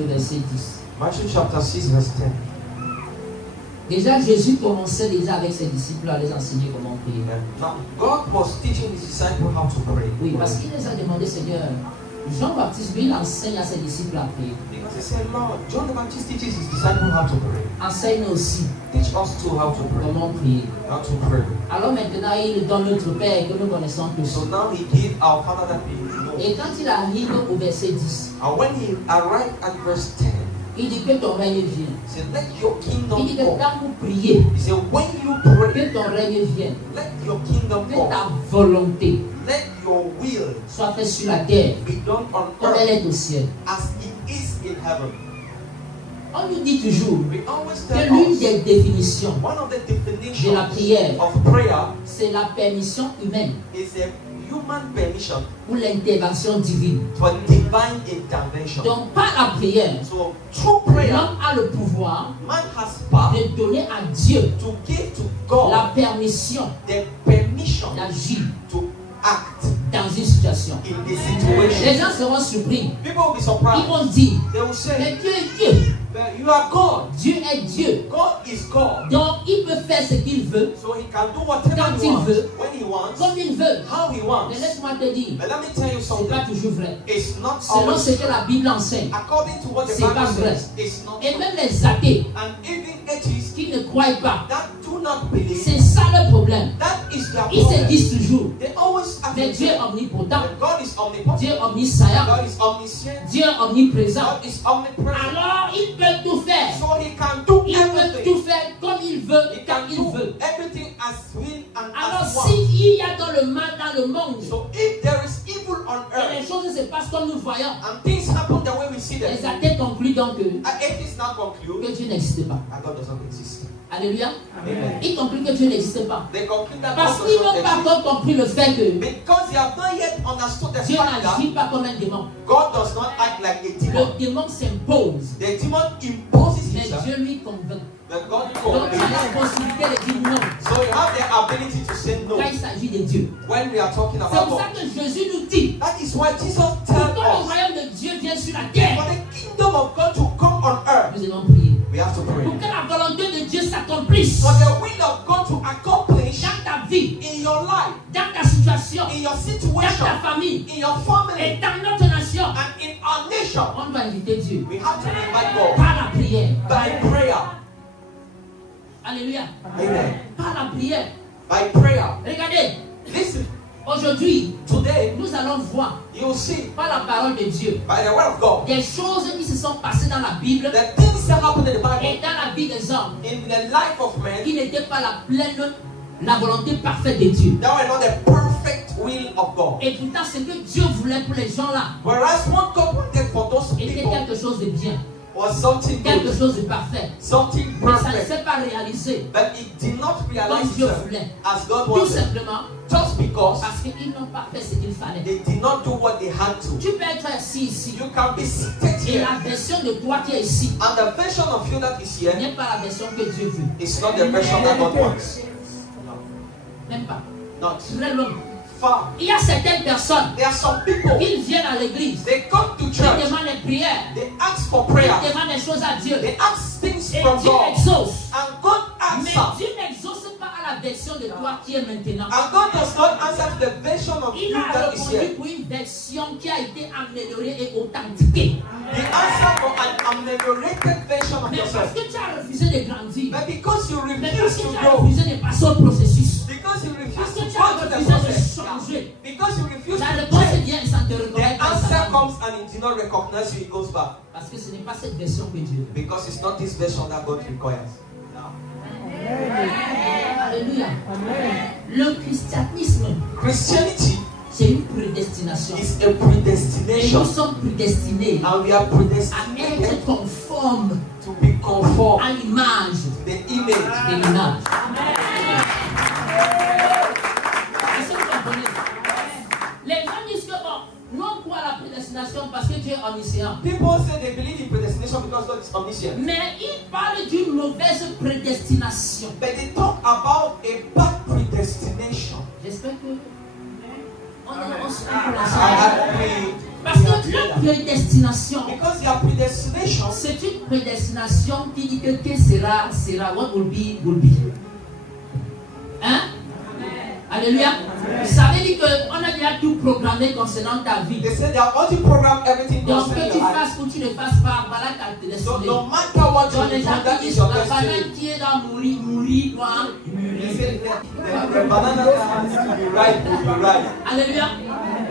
le verset 10. Matthew chapter 6 verse 10. Déjà, Jésus commençait déjà avec ses disciples à les enseigner comment prier. Now, God was teaching his disciples how to pray. Oui, parce qu'il les a demandé, Seigneur, Jean-Baptiste, lui, il enseigne à ses disciples à prier. Because he said, Lord, John the Baptist teaches his disciples how to pray. Enseigne aussi Teach us too how to pray. comment prier. How to pray. Alors maintenant, il donne notre Père que nous connaissons tous. So now he gave our Father that we know. Et quand il arrive au verset 10, And when he arrived at verse 10, il dit que ton règne vienne. he said, let your kingdom Il dit que come. quand vous priez, He said, when you pray, que ton règne vienne. let your kingdom Que come. ta volonté Let your will soit faite sur la terre be done on comme elle earth est au ciel. as it is in heaven. On nous dit toujours We always que tell l'une us des définitions one of the de definitions la prière, of prayer c'est la permission humaine is a human permission ou l'intervention divine. for divine intervention. Donc par la prière, So through prayer, l'homme a le pouvoir man has power de donner à Dieu to give to God la permission the permission d'agir to act dans une situation. in the situation. Les gens seront surpris. People will be Ils surprised. vont dire, They will say, mais Dieu est Dieu. but you are God. Dieu est Dieu. God is God. Donc il peut faire ce qu'il veut, So he can do whatever Quand he il wants, veut, when he wants, comme il veut. how he wants. Mais laisse-moi te dire, But let me tell you ce n'est something. pas toujours vrai. It's not Selon always ce que la Bible enseigne. according to what the C'est pas Bible vrai. says. It's not Et true. même les athées And even atheists qui ne croient pas, that do not believe, c'est ça le problème. that is their Ils se problem. disent toujours, They always ask mais Dieu est themselves, omnipotent, that God is omnipotent, Dieu est omniscient, God is omniscient, Dieu est omniprésent. God is omnipresent. Alors il peut tout faire. So he can do Il peut everything. tout faire comme il veut, He quand can il do veut. everything as will and Alors as he wants. s'il y a dans le mal dans le monde, So if there is evil on et les earth choses se passent comme nous voyons, and things happen the way we see them, les athées concluent donc que atheists now conclude Dieu n'existe pas. that God does not exist. Alléluia. Amen. Ils concluent que Dieu n'existe pas. They conclude that Parce God qu'ils does not n'ont pas exist encore compris le fait que because they have not yet understood the Dieu fact n'agit that pas comme un démon. God does not act like a demon. Le démon s'impose, The demon imposes mais himself, Dieu lui convainc. but God Donc tu as convinces. la possibilité de dire non So you have the ability to say no quand il s'agit de Dieu. when we are talking C'est about pour ça God. que Jésus nous dit, That is why Jesus pour tells que le us royaume de Dieu vienne sur la for terre, the kingdom of God to come on earth, nous devons prier. we have to pray. Pour que la volonté de Dieu s'accomplisse For the will of God to accomplish dans ta vie, in your life, dans ta situation, in your dans situation, ta famille in your family, et dans notre nation, and in our nation, on doit inviter Dieu we have to invite God par la prière. by prayer. Alléluia. Amen. Par la prière. By prayer. Regardez, Listen, aujourd'hui, today nous allons voir you will see par la parole de Dieu by the word of God des choses qui se sont passées dans la Bible the things that happen in the Bible et dans la vie des hommes in the life of man qui n'étaient pas la volonté parfaite de Dieu. that were not the perfect will of God. Et pourtant, ce que Dieu voulait pour les gens là Whereas what God wanted for those était people quelque chose de bien, was something quelque good, chose de parfait. something Mais ça ne perfect, s'est pas réalisé but it did not comme realize Dieu itself voulait. as God Tout wanted, simplement just because parce qu'ils n'ont pas fait ce qu'il fallait. they did not do what they had to. Tu peux être assis ici You can be seated et here, la version de toi qui est ici and the version of you that is here n'est pas la version que Dieu veut. is not the version that God wants. Même pas. Not Très loin. far. Il y a certaines personnes There are some people, qui viennent à l'église, they come to qui church, demandent des prières, they ask for qui prayer, demandent des choses à Dieu. they ask things Et from Dieu God, exauce. and God Mais answers. Dieu n'exauce pas à la version de toi qui est maintenant. And God does not answer to the version of Il you a that is répondu here. pour une version qui a été améliorée et authentifiée. The answer for an ameliorated version of Mais parce yourself. que tu as refusé de grandir, But because you mais parce refuse que to tu as grow, refusé de passer au processus, because you refuse parce to que tu go as to the refusé de process, changer, because you refuse la to réponse change, vient et ça ne te the reconnaît pas. answer comes and it did not recognize you, it goes back. Parce que ce n'est pas cette version que Dieu veut. Because it's not this version that God requires. Alléluia. Le christianisme, Christianity c'est une prédestination. is a Et predestination, nous sommes prédestinés and we are à predestinated être conformes to be conformed à l'image to the image. de l'image. Est-ce que vous comprenez? Les gens disent que nous on croit à la prédestination parce que Dieu est omniscient. People say they believe in predestination because God is omniscient. Mais ils parlent d'une mauvaise prédestination. But they talk about a bad predestination. J'espère que on se I pray parce que la prédestination, because your predestination prédestination qui dit que sera, what will be, will be. Hein? Alléluia. Vous savez dire qu'on a déjà tout programmé concernant ta vie. They said they have already programmed everything Donc que concerning tu your life. fasses ou tu ne fasses pas, voilà ta So destinée. no matter what Donc you les do, gens that qui is disent your la destiny. banane qui est dans mourir, doit They say the banana that has to be ripe will be ripe. Alléluia.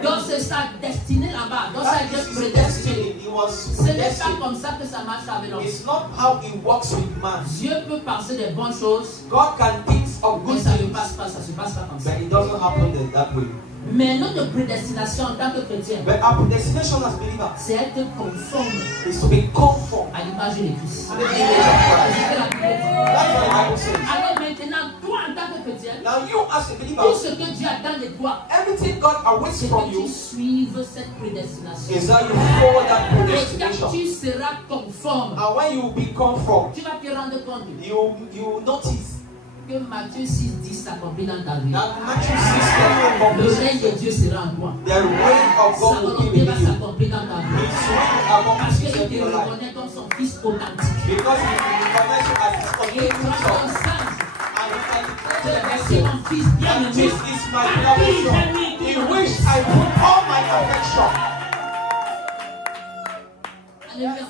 Donc c'est sa destinée là-bas. Donc ça That est is his prédestiné. destiny. He was Ce n'est pas predestined. comme ça que ça marche avec l'homme. It's not how he works with man. Dieu peut penser des bonnes choses, God can think of mais good ça ne things, passe pas, ça se passe pas comme ça. but it doesn't happen that way. Mais notre prédestination en tant que chrétien, But our predestination as believers c'est être conforme is to be conformed à l'image de Christ. to the image of Christ. C'est la Bible. That's what the Bible says. Alors maintenant, toi en tant que chrétien, Now you as a tout believer, ce que Dieu attend de toi, everything God awaits c'est from que you tu suives cette prédestination. is that you follow that Et quand predestination. tu seras conforme, And when you be conformed, tu vas te rendre compte you notice que Matthieu 6:10 s'accomplit dans ta vie. that Matthew 6 Le accomplishes. règne de Dieu sera en toi. The reign of Sa God will be volonté va within you. s'accomplir dans ta vie. His reign Parce accomplishes qu'il in te your life. reconnaît comme son fils authentique. Because he recognizes you as his Et authentic prend son. conscience And he can que declare to voici the mon fils that bien-aimé. this is my beloved son, in which I put all my affection. Alléluia.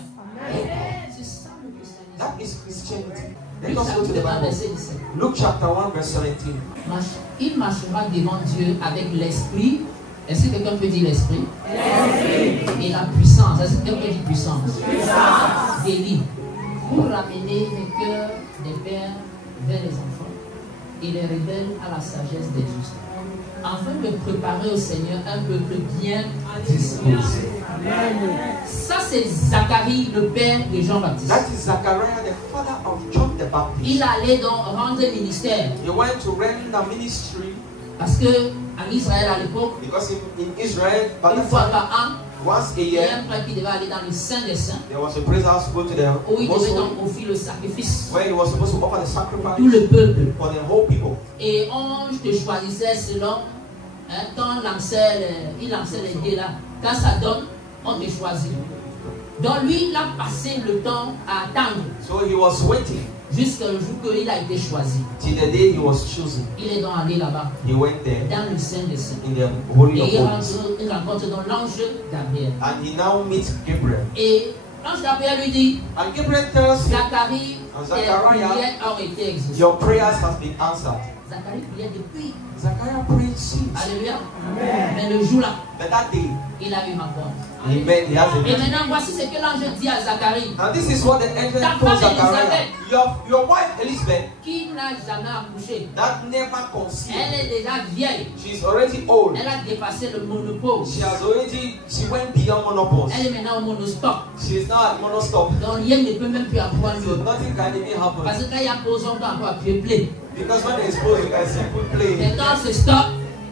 C'est ça le christianisme. That is Christianity. Let Luc us go to the chapitre 1, Bible. verset 17. Luke chapter 1 verse 17. Il marchera devant Dieu avec l'esprit. Est-ce que quelqu'un peut dire l'esprit? Et la puissance. Est-ce que quelqu'un peut dire puissance? D'Élie. Pour ramener le cœur des pères vers les enfants et les rebelles à la sagesse des justes. Afin de préparer au Seigneur un peuple bien disposé. Ça, c'est Zacharie, le père de Jean-Baptiste. That is Zachariah, the father of John the Baptist. Il allait donc rendre ministère. He went to render the ministry Parce que en Israël à l'époque, because in Israel, by une the fois time, par an, once a il y a year, un prêtre qui devait aller dans le Saint des Saints, there was a praise house to go to the où il most devait holy, donc offrir le sacrifice. where he was supposed to offer the Tout sacrifice le peuple. for the whole people. Et on te choisissait selon, quand il lançait les dés là, quand ça donne, on te choisit. Donc lui, il a passé le temps à attendre So he was waiting jusqu'au jour qu'il a été choisi. till the day he was chosen. Il est donc allé là-bas, He went there dans le Saint des Saints. in the Holy Et of il Holies. rencontre donc l'ange Gabriel. And he now meets Gabriel. Et l'ange Gabriel lui dit, And Gabriel tells him, Zacharie, And tes Zachariah, prières ont été exaucées. your prayers has been answered. Zacharie priait depuis. Zachariah prayed since. Alléluia. Mais le jour-là, But that day, il a eu ma porte. he has a Et vision. maintenant, voici ce que l'ange dit à Zacharie, And this is what the angel Ta told femme Zachariah. Your wife Elizabeth, qui n'a jamais accouché. that never conceived. Elle est déjà vieille. She's already old. Elle a dépassé le monopause. She went beyond menopause. Elle est maintenant au monostop. She's now at monostop. Donc rien ne peut même plus apprendre. So nothing can even happen. Parce que quand il y a pause, on peut encore appuyer play. Because when it's exposed, you can simply play. Mais quand c'est stop,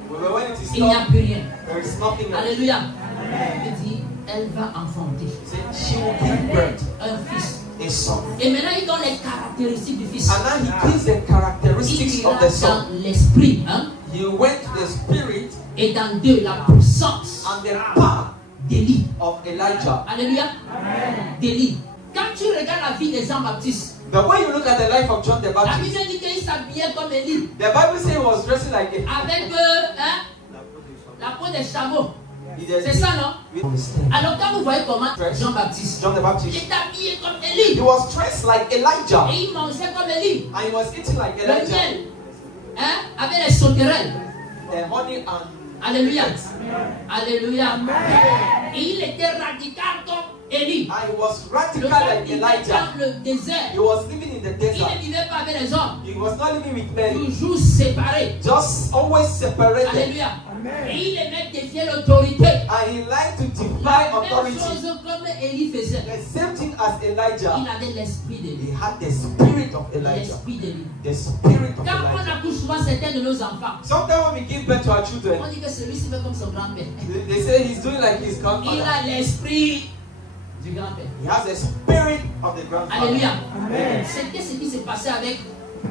But when it is il n'y a stopped, plus rien. there is nothing else. Alléluia. Il dit, elle va enfanter She will give birth un fils. a son. Et maintenant, il donne les caractéristiques du fils. And now he gives the characteristics Il of ira the son. dans l'esprit, hein, He went to the spirit et dans deux, la puissance and the power d'Élie. of Elijah. Alléluia. D'Élie. Quand tu regardes la vie de Jean-Baptiste, But when you look at the life of John the la Baptist, Bible dit qu'il s'habillait comme Élie, the Bible says he was dressing like a avec la peau des chameaux. he C'est ça, non? understand. Alors quand vous voyez comment Jean-Baptiste John the il Baptist, est habillé comme he Élie, was dressed like Elijah et il mangeait comme Élie, and he was eating like le Elijah. miel, hein, avec les sauterelles. The honey and Alléluia. Alléluia. Et il était radical comme Élie. he was Le radical gars like qui vivait Elijah. dans le désert. He was living in the Il desert. ne vivait pas avec les hommes. He was not living with men. Toujours séparé. Just always separated. Alléluia. Et il aimait défier l'autorité. And he liked to defy La même authority. chose comme Élie faisait. The same thing as Elijah. Il avait l'esprit de He Élie. had the spirit of Elijah. L'esprit d'Élie. The spirit of Quand on Elijah. accouche souvent certains de nos enfants, Sometimes when we give birth to our children, on dit que celui-ci fait comme son grand-père. they say he's doing like his Il grandfather. a l'esprit du grand-père. He has the spirit of the grandfather. Alléluia. Amen. C'était ce qui s'est passé avec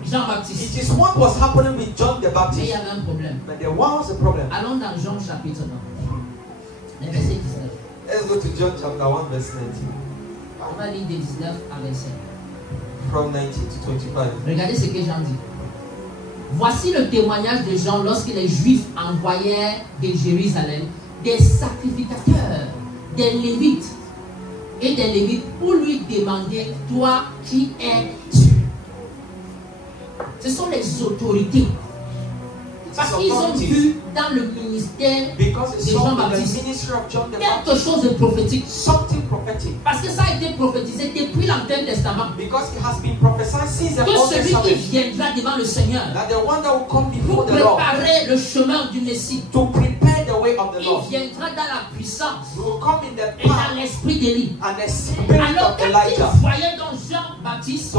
Jean-Baptiste. It is what was happening with John the Mais il Baptist. y avait un problème. But there was a problem. Allons dans Jean chapitre 9. Le verset 19. Let's go to John chapter 1 verse 19. On va lire de 19 à 25. From 19 to 25. Regardez ce que Jean dit. Voici le témoignage de Jean lorsque les Juifs envoyèrent de Jérusalem des sacrificateurs, des Lévites et des Lévites pour lui demander, toi qui es-tu? Ce sont les autorités. Parce qu'ils ont vu dans le ministère de Jean-Baptiste quelque chose de prophétique. Parce que ça a été prophétisé depuis l'Ancien Testament. Que celui qui viendra devant le Seigneur pour préparer le chemin du Messie, il viendra dans la puissance et dans l'esprit d'Élie. Alors quand il voyait dans Jean-Baptiste, il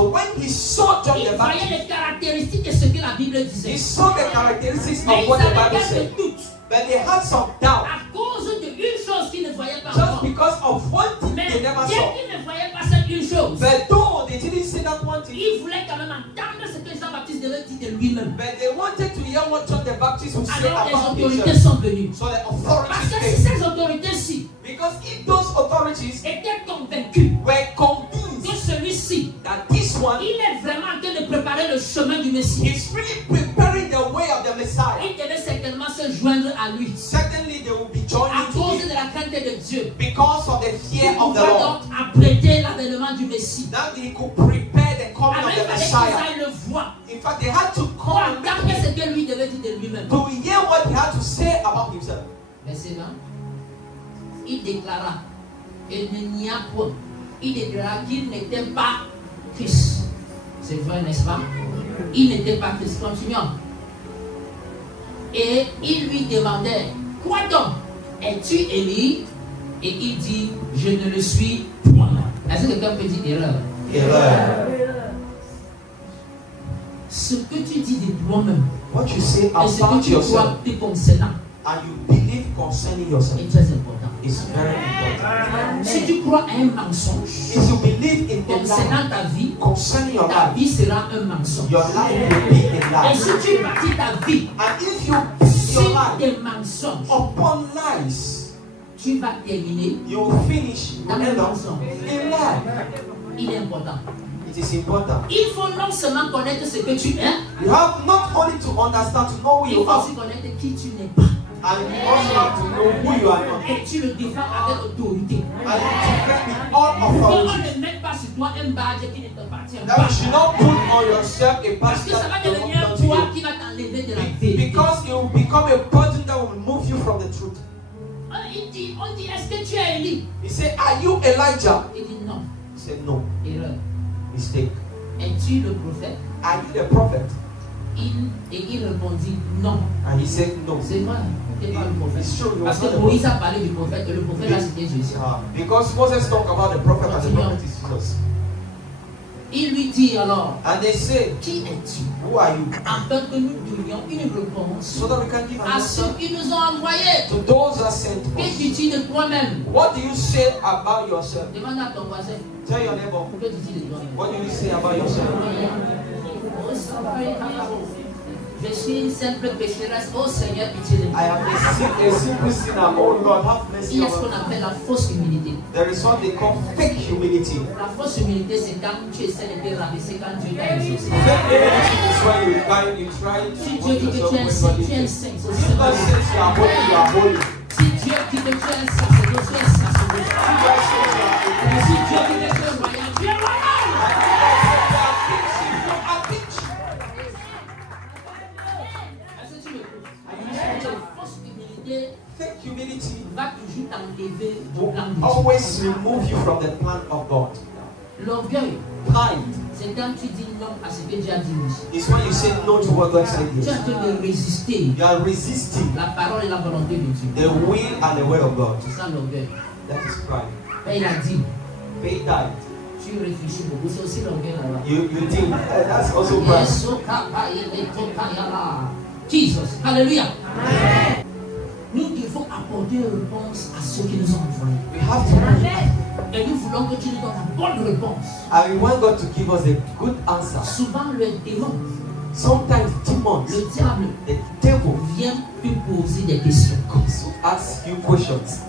voyait les caractéristiques de ce que la Bible disait. Mais ils avaient quelques doutes. À cause d'une chose qu'ils ne voyaient pas encore. Mais bien qu'ils ne voyaient pas cette une chose, ils voulaient quand même entendre ce que Jean-Baptiste devait dire de lui-même. Alors les autorités sont venues. Parce que si ces autorités-ci étaient convaincus que celui-ci, il est vraiment en train de préparer le chemin du Messie, il devait certainement se joindre à lui. À cause de la crainte de Dieu. On va donc apprêter l'avènement du Messie. Alors il fallait qu'ils aillent le voir. Pour entendre ce que lui devait dire de lui-même. Verset 20. Il déclara, et ne nia point, il déclara qu'il n'était pas Christ. C'est vrai, n'est-ce pas? Il n'était pas Christ. Continuons. Et il lui demandait, quoi donc? Es-tu Élie? Et il dit, je ne le suis point. Est-ce que quelqu'un peut dire erreur? Erreur. Ce que tu dis de toi-même, What you say et ce que about tu yourself crois te concernant, and you believe concerning yourself est très important. is very important. Si tu crois à un mensonge If you believe in the lie concernant ta vie, concerning your ta life, vie sera un mensonge. your life will be a Et lie. si tu bâtis ta vie And if you build your sur life des mensonges, upon lies, tu vas terminer you will finish dans le end up mensonge. in lie. Il est important. It is important. Il faut non seulement connaître ce que tu es, You have not only to understand, to know who il you faut are, aussi connaître qui tu n'es pas. and you also have to know who you are not. Et tu le défends avec autorité. And you defend with all Pourquoi on authority. ne met pas sur toi un badge qui ne t'appartient That pas? you should not put on yourself a Parce badge que ça va that devenir un belongs to poids you. qui va t'enlever de la vérité. Because it will become a burden that will move you from the truth. On dit, est-ce que tu es Élie? He said, are you Elijah? Il dit non. He said, no. Erreur. Mistake. Es-tu le prophète? Are you the prophet? Et il répondit non. And he said, no. C'est vrai, tu n'es pas le prophète. It's true, you Parce are not que the Moïse prophet. a parlé du prophète et le prophète là c'était Jésus. Because Moses talked about the prophet and the prophet is Jesus. Il lui dit alors, And they say, qui es-tu? who are you? Afin que nous donnions une réponse So that we can give an à ceux answer qui nous ont envoyés. to those that sent Que us. dis-tu de toi-même? What do you say about yourself? Demande à ton voisin. Tell your neighbor, Que dis-tu de toi-même? what do you say about yourself? Je suis une simple pécheresse. Oh Seigneur, pitié de moi. I am a simple sinner. Oh Lord, have mercy Il y a ce on qu'on me. appelle la fausse humilité. There is what they call fake humility. La fausse humilité, c'est quand tu essaies de te rabaisser quand Dieu t'a exaucé. Fake humility is when you try Si to Dieu put dit que yourself tu es un where saint, God tu es un is. saint. If God says you are holy, you are holy. Si Dieu dit que tu es un sacerdoce, tu es un sacerdoce. Si Dieu dit que tu es royal, tu es royal. Est-ce que tu me écoutes? La fausse humilité Fake humility va toujours t'enlever du will plan de Dieu. always remove you from the plan of God. L'orgueil, Pride c'est quand tu dis non à ce que Dieu a dit oui. is when you say no to what God said Tu es en yes. train de résister You are resisting la parole et la volonté de Dieu. the will and the word of God. C'est ça l'orgueil. That is pride. Mais il a dit, Pay tithe. tu réfléchis beaucoup, c'est aussi l'orgueil là-bas. You think that's also pride. Jesus, alléluia. Nous devons apporter une réponse à ceux qui nous ont envoyés. We have to. Et nous voulons que tu nous donnes la bonne réponse. And we want God to give us a good answer. Souvent, le démon, Sometimes demons, le diable, the devil vient te poser des questions. comes to ask you questions.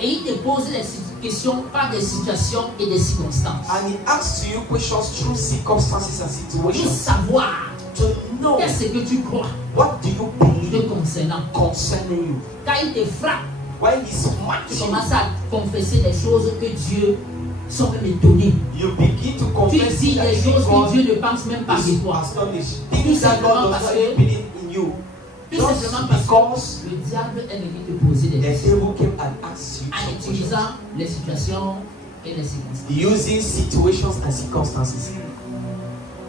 Et il te pose des questions par des situations et des circonstances. And he asks you questions through circumstances and Pour situations. savoir To know qu'est-ce que tu crois what do you te believe concernant. concerning you. Quand il te frappe, When he tu smacks you, commences à confesser des choses que Dieu sont même étonnés. you begin to Tu confess dis that des choses que God Dieu ne pense même pas de is toi. astonished. Things that God does not even believe in you. Tout Just simplement parce because que le diable est venu te poser des the questions devil came and asked you en some questions. utilisant les situations et les circonstances. Using situations and circumstances.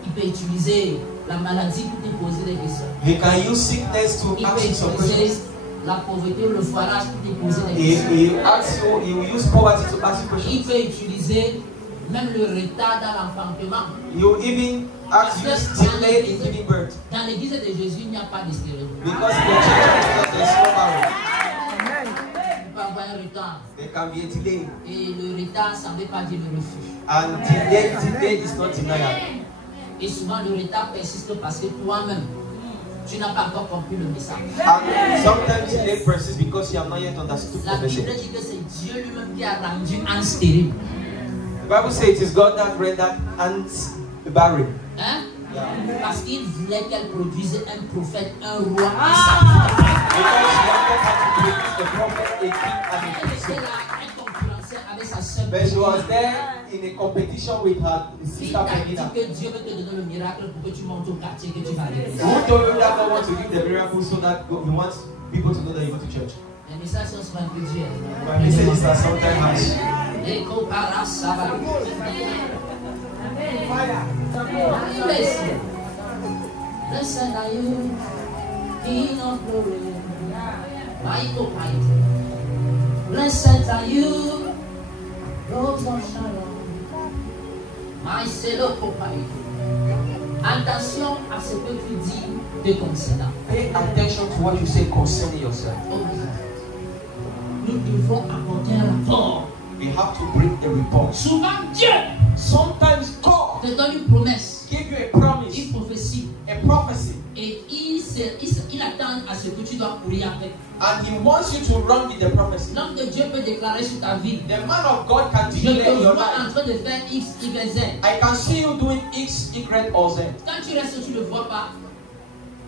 Il peut utiliser la maladie pour te poser des questions. You can use sickness to Il peut ask you some utiliser questions. la pauvreté ou le foirage pour te poser des questions. He asks you, he will use poverty to ask you Il questions. peut utiliser même le retard dans l'enfantement. He will even ask you delay in giving birth. Dans l'église de Jésus, il n'y a pas de stéréo. Because in the church of Jesus there's no marriage. Il peut avoir un retard. There can be a delay. Et le retard, ça ne veut pas dire le refus. And delay is not denial. Et souvent, le retard persiste parce que toi-même, tu n'as pas encore compris le message. And sometimes delay persists because you have not yet understood La the Bible message. dit que c'est Dieu lui-même qui a rendu un stérile. The Bible says it is God that rendered ants barren. Hein? Yeah. Parce qu'il voulait qu'elle produise un prophète, un roi, un sacrificateur. Because she wanted her to produce a prophet, a king, and a Elle priest. était là, elle concurrençait avec sa sœur. But she was there in a competition with her Il sister t'a dit Pegida. que Dieu veut te donner le miracle pour que tu montes au quartier, que tu vas aller. Who told you that God wants to give the miracle so that He wants people to know that you go to church? Les messages sont souvent un peu durs. My message is that sometimes harsh. Et qu'on parle, ça va. Blessed are you, King of glory, Michael Mighty. Blessed are you, Rose of Sharon, my Seloko Mighty. Attention à ce que tu dis te concernant. Pay attention to what you say concerning yourself. Nous devons apporter un rapport. We have to bring a report. Souvent, Dieu Sometimes God te donne une promesse, give you a promise, une prophétie, a prophecy, et il attend à ce que tu dois courir avec. and He wants you to run with the prophecy. L'homme de Dieu peut déclarer sur ta vie: The man of God can je declare te your vois life. en train de faire X, Y, Z. I can see you doing X, Y, or Z. Quand tu restes, tu ne le vois pas.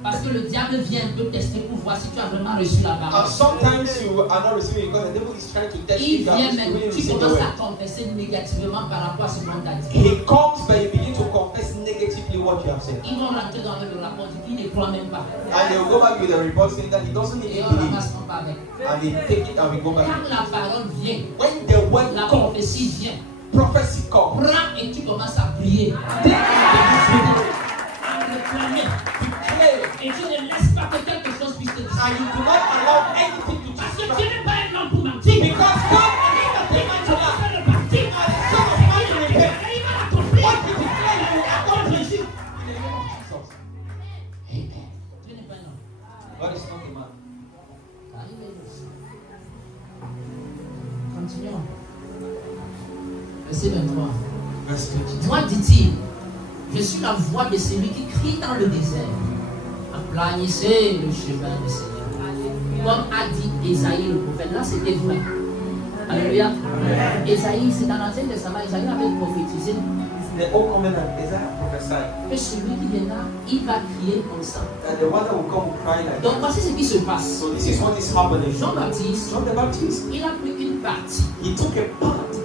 Parce que le diable vient un peu tester pour voir si tu as vraiment reçu la parole. Sometimes you are not receiving it because the devil is trying to test Il if you vient have même, really tu received the commences word. à confesser négativement par rapport à ce qu'on t'a dit. He comes, but you begin to confess negatively what you have said. Ils vont rentrer dans le rapport qu'il ne croit même pas. And they will go back with the report saying that he doesn't Et even on ne believe. ramasse pas avec. And they take it and we go back. Quand la parole vient, When the word la comes, prophétie vient, prophecy comes. prends et tu commences à prier. À réclamer. Declare. Et tu ne laisses pas que quelque chose puisse te And distraire. you do not allow anything to Parce que distract. Dieu n'est pas un homme pour mentir. Because God is not a man to lie. Il va le partir. And the Son of Man to repent. Il va l'accomplir. What he declared, he will accomplish it. In the name of Jesus. Amen. Dieu n'est pas un homme. God is not a man. Continuons. Verset 23. Verse 22. Moi, dit-il, je suis la voix de celui qui crie dans le désert. Aplanissez le chemin du Seigneur. Comme a dit Esaïe le prophète. Là, c'était vrai. Alléluia. Esaïe, c'est dans l'Ancien Testament. Esaïe avait prophétisé The Old Covenant, Isaiah prophesied que celui qui viendra, il va crier comme ça. that the one that will come will cry like Donc, that. voici ce qui se passe. So this is what is happening. Jean-Baptiste, John the Baptist, il a pris une partie he took a part de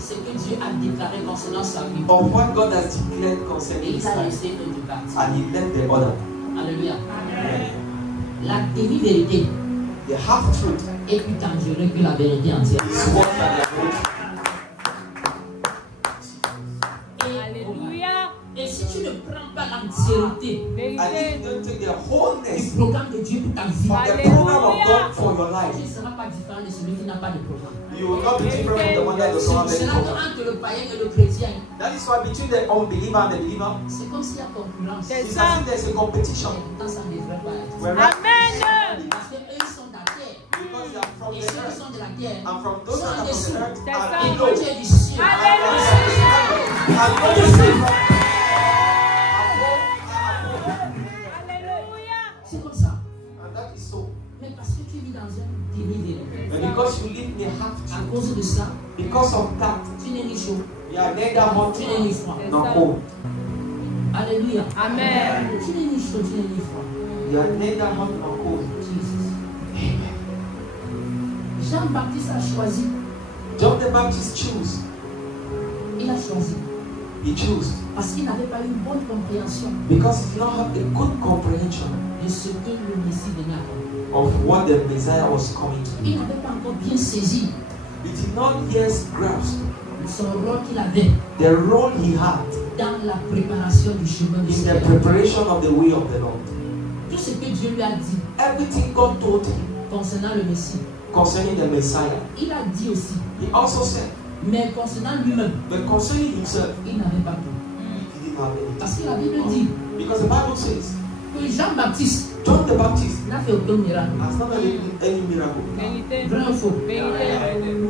ce que Dieu a déclaré concernant sa vie. of what God has declared Et concerning his il a life, laissé une autre partie. and he left the other. Alléluia. La demi-vérité The half-truth est plus dangereux que la vérité entière. is worse than the truth. Et si tu ne prends pas l'entièreté And if you don't take the du wholeness programme de Dieu pour ta vie, of the program of God for your life, tu ne seras pas différent de celui qui n'a pas de programme. you will not be different from the one that does not have C'est any là program. entre le païen et le chrétien, That is why between the unbeliever and the believer, c'est comme s'il y a concurrence. it's as if there's a competition. Pourtant, ça ne devrait pas être. Whereas Parce qu'eux, ils sont de la terre. because they are from Et the ceux qui earth, sont de la terre and from those that are from the earth et are toi, below. tu es du ciel. And those that are from C'est comme ça. and that is so. Mais parce que tu tu vis dans un demi-vérité. And because you live in a À half-truth, cause de ça, because of that, tu n'es ni chaud, you are neither hot tu n'es ni froid. nor cold. Alléluia. Amen. Tu n'es ni chaud, tu n'es ni froid. You are neither hot nor cold. Jesus. Amen. Jean-Baptiste a choisi. John the Baptist chose. Il a choisi. He chose Parce qu'il n'avait pas eu une bonne compréhension because he did not have a good comprehension de ce que le Messie venait accomplir. of what the Messiah was coming to Il do. n'avait pas encore bien saisi He did not yet grasp son rôle qu'il avait the role he had dans la préparation du chemin du in the Seigneur. preparation of the way of the Lord. Tout ce que Dieu lui a dit Everything God told him concernant le Messie, concerning the Messiah, il a dit aussi. he also said, Mais concernant lui-même, but concerning himself, il n'avait pas tout. he didn't have anything. Parce que la Bible dit Because the Bible says, que Jean-Baptiste John the Baptist n'a fait aucun miracle. has not done any miracle. Vérité. Vrai ou faux? Vérité.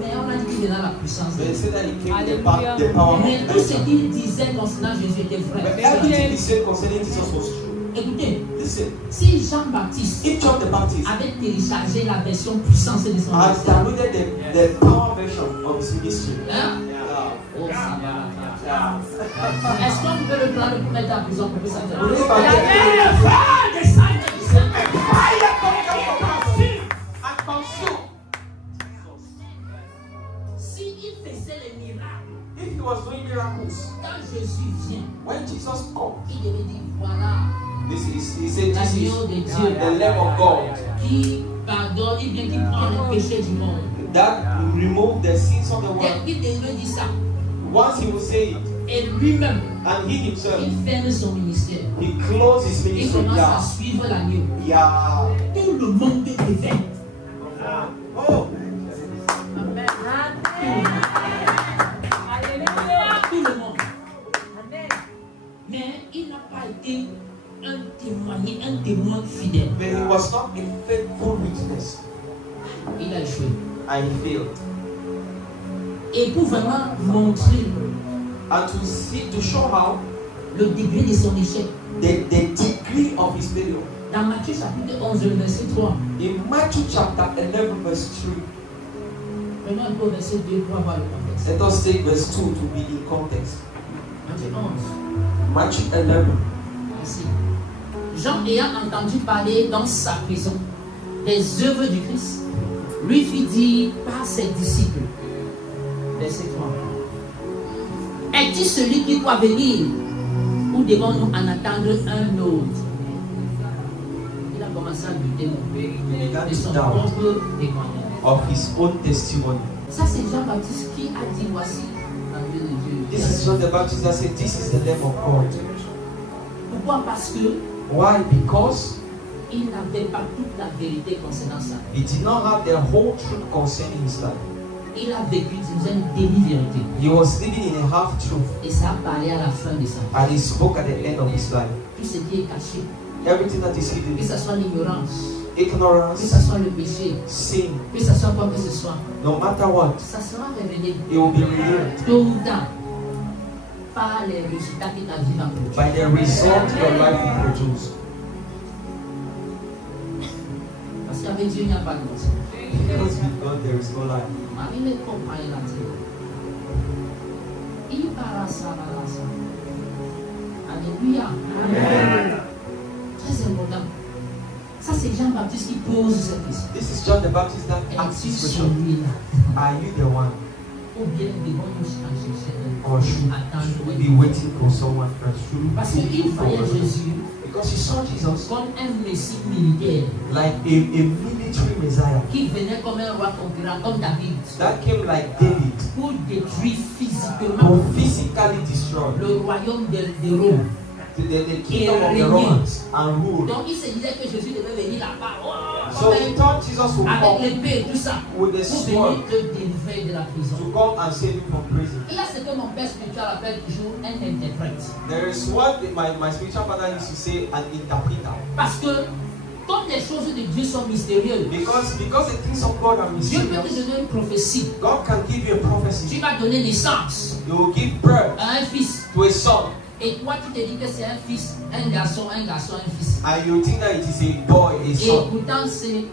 Mais on a dit qu'il venait dans la puissance de They Dieu. say that he came with Hallelujah. the power of Mais tout ce God. qu'il disait concernant Jésus était But vrai. everything he said concerning Jesus was true. Écoutez, Listen, si Jean-Baptiste if John the Baptist avait téléchargé la version puissance de son has ministère, downloaded the power version of his ministry, hein? Oh, ça va. Est-ce qu'on peut le prendre pour mettre en prison pour que ça Will te he le fire descend du ciel. fire come down from heaven and consume? Si il faisait les miracles, If he was doing miracles, quand Jésus vient, when Jesus comes, il devait dire voilà he said, this l'agneau de is Dieu the Lamb of God qui pardonne, il vient qui prend les péchés du monde. that remove the sins of the Dès world. qu'il devait dire ça, Once he will say it, et lui-même, and he himself, il ferme son ministère. he closed his Il ministry. commence à Yeah. suivre l'agneau. Yeah. Tout le monde devait. Oh. Alléluia. Tout le monde. Mais il n'a pas été un témoin fidèle. But he was not a faithful witness, Il a échoué. and he failed. Et pour vraiment montrer And to show how le degré de son échec, the degree of his failure, dans Matthieu chapitre 11, le verset 3, in Matthew chapter 11, verse 3, prenons un peu au verset 2 pour avoir le contexte. let us take verse 2 to be in context. Matthieu 11, Matthew 11. ainsi. Jean ayant entendu parler dans sa prison des œuvres du Christ, lui fit dire par ses disciples, verset 3, est-il celui qui doit venir ou devons-nous en attendre un autre? Il a commencé à douter de son propre témoignage. Of his own testimony. Ça, c'est Jean-Baptiste qui a dit voici l'agneau de Dieu. This is John the Baptist that said, this is the Lamb of God. Pourquoi? Parce que Why? Because il n'avait pas toute la vérité concernant ça. he did not have the whole truth concerning his life. Il a vécu dans une demi-vérité. He was living in a half-truth, Et ça a parlé à la fin de sa vie. and he spoke at the end of his life. Tout ce qui est caché, Everything that is hidden, que ce soit l'ignorance, que ignorance, ce soit le péché, sin, que ce soit quoi que ce soit, no matter what, ça sera révélé it will be revealed tôt ou tard par les résultats que ta vie va produire. by the result your life will produce. Parce qu'avec Dieu, il n'y a pas de mensonge. Because with God there is no lie. Marie ne comprend la terre. Il parasa barasa. Alléluia. Très important. Ça, c'est Jean-Baptiste qui pose cette question. This is John the Baptist that asks Es-tu this question. celui-là? Are you the one? Ou bien devons-nous en chercher un Or should attendre we be waiting for someone else? Should we Parce be qu'il looking voyait forward? Jésus Because he saw Jesus comme un messie militaire like a military Messiah qui venait comme un roi conquérant, comme David, that came like David pour détruire physiquement to physically destroy le royaume de Rome. the kingdom of the Romans and rule. Donc il se disait que Jésus devait venir là-bas, So he thought Jesus would avec come l'épée et tout ça, with the pour sword venir te délivrer de la prison. to come and save you from prison. Il y a ce que mon père spirituel appelle toujours un interprète. There is what my spiritual father used to say, an interpreter. Parce que comme les choses de Dieu sont mystérieuses, Because the things of God are Dieu peut te mysterious. donner une prophétie. God can give you a Tu prophecy. vas donner naissance He will give birth à un fils. to a son. Et toi, tu te dis que c'est un fils, un garçon, un fils. And you think that it is a boy, a Et son. pourtant, c'est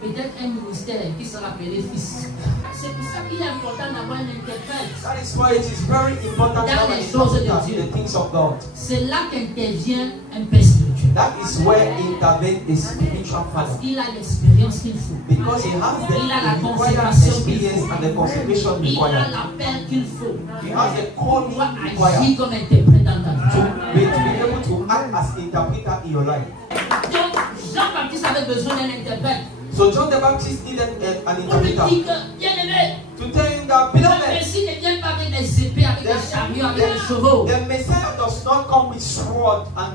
peut-être un ministère qui sera appelé fils. C'est pour ça qu'il est important d'avoir un interprète. That is why it is very important to have an interpreter in the things of God. C'est là qu'intervient un père spirituel. That is where intervenes a spiritual father. Il a l'expérience qu'il faut. Because he has the Il a la required consécration qu'il experience faut. and the consecration Il a required. l'appel qu'il faut. He has the Il calling doit required agir comme interprète dans ta vie. to be able to act as interpreter in your life. Donc, Jean-Baptiste avait besoin d'un interprète. So John the Baptist needed an Pour lui interpreter dire que, bien aimé, to tell him that, le beloved, Messie ne vient pas avec des épées, avec des chariots, avec des chevaux. the Messiah does not come with sword and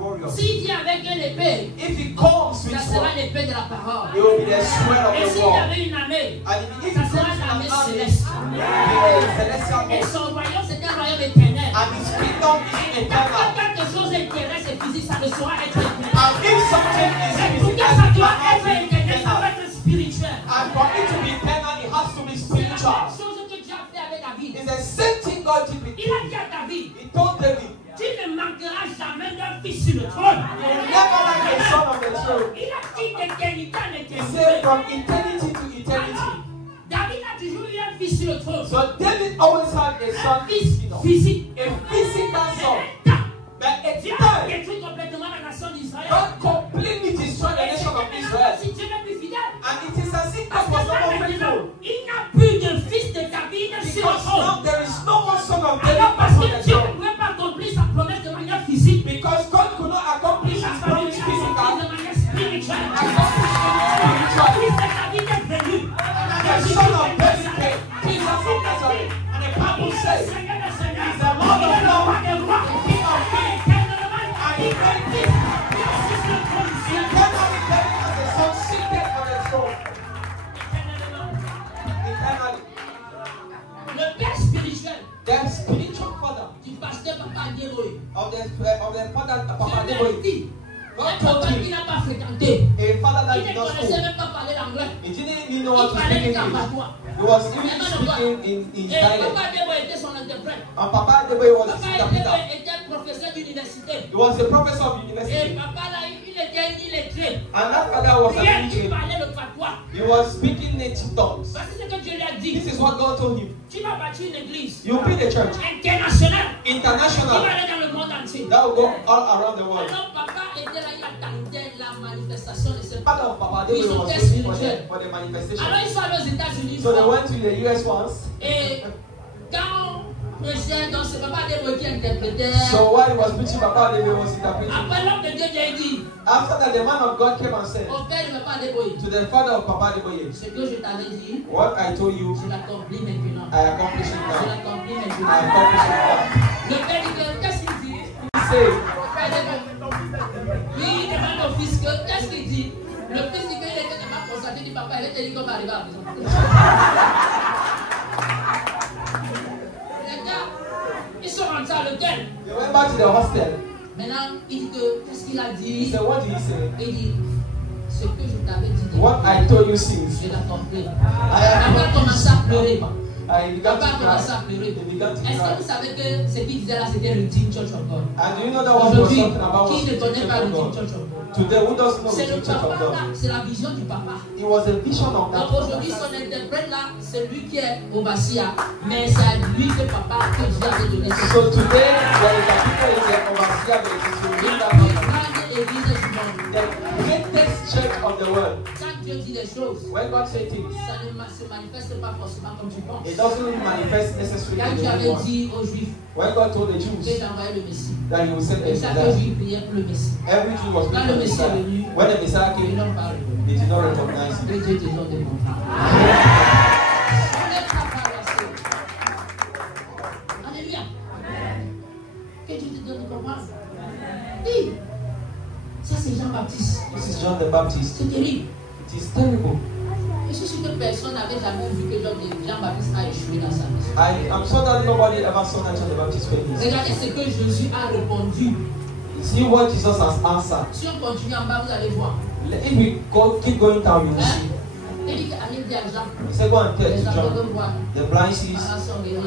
warriors. S'il vient avec une épée, If he comes with ça sera sword, l'épée de la parole. it will be the sword of Et the s'il y war. avait une armée, And if he ça comes sera with an l'armée army, céleste. it will be a celestial Et war. son royaume, c'est un royaume éternel. And his kingdom is Quand eternal. quelque chose est terrestre et physique, ça ne saura être éternel. And if something is C'est pour que ça physical, it doit cannot être be éternel, ça doit eternal. être spirituel. And for it to be eternal, it has to be C'est la spiritual. même chose que Dieu a fait avec David. It's the same thing God did with Il a dit à David, He told David, tu ne manqueras jamais d'un fils sur le trône. you will never like a son of the throne. Il a dit d'éternité en He éternité. said from eternity to eternity. David a toujours eu un fils sur le trône. So David always had a son Un in fils his kingdom. physique. A physical son. But a Dieu a time, détruit complètement la nation d'Israël. God completely destroyed the nation of Israel. Si Dieu n'est plus fidèle. And it is as if Parce God was que là, not maintenant, faithful. il n'y a plus de fils de David sur le Because trône. now there is no more son of David Alors, parce on que the Dieu ne throne. pouvait pas accomplir sa promesse de manière physique. Because God could not accomplish Il a his fallu promise physical. de manière spirituelle. Accomplish it spiritually. Fils de David est venu. And the son of David came. Jesus of Nazareth. And the Bible says, Seigneur des seigneurs. He's the Lord Il est of le lords. roi des rois. King of kings. Éternellement, And il he made est it. assis sur le trône du ciel. Eternally David as a son seated on the throne. Éternellement. Eternally. Le père spirituel The spiritual father du pasteur Papa Adéroé. of the father Papa Dieu lui a Adeboye. dit, God un told prophète him, qu'il n'a pas fréquenté. a father that Il did ne not connaissait school. même pas parler l'anglais. He didn't even know how Il to parlait speak qu'en English. patois. He was even speaking in Et dialect. Papa Adéroé était son interprète. And Papa Adeboye was his Papa interpreter. Adéroé était professeur d'université. He was a professor of Et university. papa là, il était illettré. And that father was Rien an qui illiterate. parlait le patois. He was speaking native tongues. Voici ce que Dieu lui a dit. This is what God told him. Tu vas bâtir une église You build a church internationale qui va international aller dans le monde entier. that will go all around the world. Alors papa était là, il attendait la manifestation de ce Father of Papa Adeboye was waiting for the manifestation. Alors ils sont allés aux États-Unis. So they went to the US once. Et quand prêchait, donc c'est Papa Adéroé qui interprétait. So while he was preaching, Papa Adeboye was interpreting. Après l'homme de Dieu vient dit After that, the man of God came and said au père de Papa Adéroé, to the father of Papa Adeboye, ce que je t'avais dit, what I told you, je l'accomplis maintenant. I accomplish it Je now. l'accomplis I maintenant. accomplish it now. Le père dit que qu'est-ce qu'il dit? He said, Le père dit que lui il demande au fils que qu'est-ce qu'il dit? Le fils dit qu'il était capable de constater du papa, il était dit qu'on va arriver à la maison. Les gars, ils sont rentrés à l'hôtel. they went back to the hostel. Maintenant, il dit que qu'est-ce qu'il a He dit? said, what did he say? Il dit ce que je t'avais dit. What I told you since. Je l'ai compris. I Papa a commencé à pleurer. I began Papa a to commencé à cry. pleurer. They began to Est-ce que vous cry. savez que ce qu'il disait là, c'était le Team Church of God? And do you know that what he was Aujourd'hui, talking about was qui ne the connaît pas le Church Team of God? Church of God? Today, who doesn't know C'est the le Church of papa là, God? c'est la vision du papa. It was a vision of that. Donc aujourd'hui, son interprète là, c'est lui qui est au Bassia, mais c'est à lui que papa, que Dieu avait donné ce So today, there is a people in the overseer, but it is to read la that plus man. grande église du monde. The greatest church of the world. Quand Dieu dit des choses, When God says things, ça ne se manifeste pas forcément comme tu penses. it doesn't manifest Quand necessarily tu in the avais way dit aux Juifs When God told the que Jews j'envoyais le Messie, that He would send et the chaque Messiah, Juif priait pour le Messie. every Jew was Quand praying le for the Messie est Messiah. venu, When the Messiah ils came, n'ont pas répondu. they did not recognize Que Him. Dieu te donne des contrats. On n'est pas paresseux. Alléluia. Que Dieu te donne des contrats. Oui. Ça, c'est Jean-Baptiste. This is John the Baptist. C'est terrible. It is terrible. Je suis sûr que personne n'avait jamais vu que Jean-Baptiste a échoué dans sa mission. I'm sure that nobody ever saw that John the Baptist fail. Regardez ce que Jésus a répondu. See what Jesus has answered. Si on continue en bas, vous allez voir. If we keep going down, you will see. Il dit qu'allez dire à Jean, He said, go and tell les to aveugles John, voient, the blind sees, les malades sont guéris.